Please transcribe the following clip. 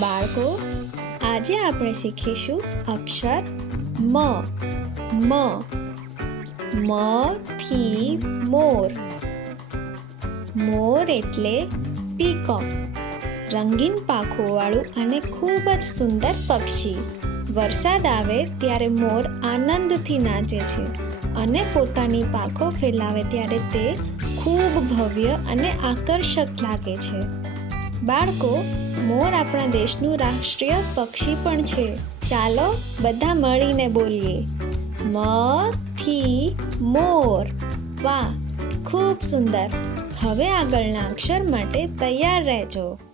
બાળકો, આજે આપણે શીખીશું અક્ષર મ. મ થી મોર. મોર એટલે પીકોક, રંગીન પાંખોવાળું અને ખૂબ જ સુંદર પક્ષી. વરસાદ આવે ત્યારે મોર આનંદથી નાચે છે અને પોતાની પાંખો ફેલાવે ત્યારે તે ખૂબ ભવ્ય અને આકર્ષક લાગે છે. બાળકો, મોર આપણા દેશનું રાષ્ટ્રીય પક્ષી પણ છે. ચાલો બધા મળીને બોલીએ, મ થી મોર. વાહ, ખૂબ સુંદર. હવે આગળના અક્ષર માટે તૈયાર રહેજો.